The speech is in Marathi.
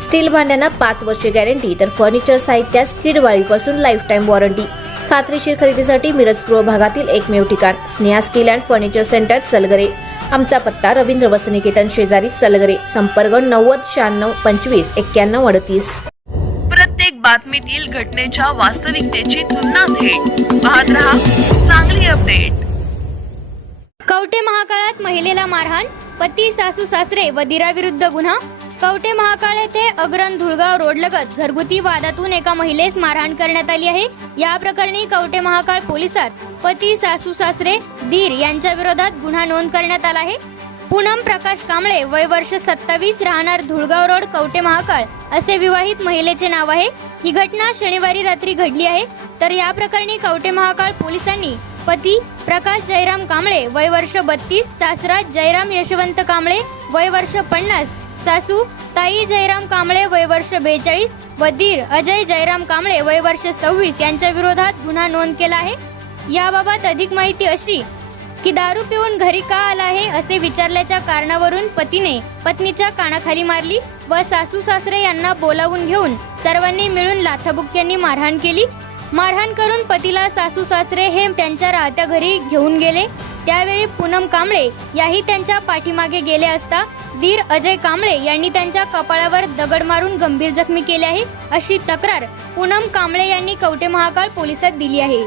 स्टील भांड्यांना पाच वर्षे गॅरंटी तर फर्निचर साहित्यास कीड वाळीपासून लाईफ टाईम वॉरंटी खात्रीशीर खरेदीसाठी मिरज पूर्व भागातील एकमेव ठिकाण Sneha steel and furniture centre Salgare. आमचा पत्ता रवींद्र वसनिकेतन शेजारी सलगरे. संपर्क नव्वद शहाण्णव पंचवीस एक्क्याण्णव अडतीस. प्रत्येक बातमीतील घटनेच्या वास्तविकतेची तुलना थेट. पाहत रहा चांगली अपडेट. कवठे महाकाळात महिलेला मारहाण पती सासू सासरे व दिराविरुद्ध गुन्हा? कवटे महाकाळ येथे अग्रण धुळगाव रोडलगत घरगुती वादातून एका महिलेस मारहाण करण्यात आली आहे. या प्रकरणी कवटे महाकाळ पोलिसात पती सासू सासरे दीर यांच्या विरोधात गुन्हा नोंद करण्यात आला आहे. पूनम प्रकाश कांबळे वय वर्ष सत्तावीस राहणार धुळगाव रोड कवटे महाकाळ असे विवाहित महिलेचे नाव आहे. ही घटना शनिवारी रात्री घडली आहे. तर या प्रकरणी कवटे महाकाळ पोलिसांनी पती प्रकाश जयराम कांबळे वय वर्ष बत्तीस सासरा जयराम यशवंत कांबळे वय वर्ष पन्नास सासू ताई जयराम कांबळे वय वर्ष बेचाळीस व दीर अजय जयराम कांबळे वय वर्ष सव्वीस यांच्या विरोधात गुन्हा नोंद केला आहे. याबाबत अधिक माहिती अशी की दारू पिऊन घरी का आला आहे असे विचारल्याच्या कारणावरून पतीने पत्नीच्या कानाखाली मारली व सासू सासरे यांना बोलावून घेऊन सर्वांनी मिळून लाथाबुक्क्यांनी मारहाण केली. मारहाण करून पतीला सासू सासरे हे त्यांच्या राहत्या घरी घेऊन गेले. त्यावेळी पूनम कांबळे याही त्यांच्या पाठीमागे गेले असता वीर अजय कांबळे यांनी त्यांच्या कपाळावर दगड मारून गंभीर जखमी केले आहे अशी तक्रार पूनम कांबळे यांनी कवटे महाकाळ पोलिसात दिली आहे.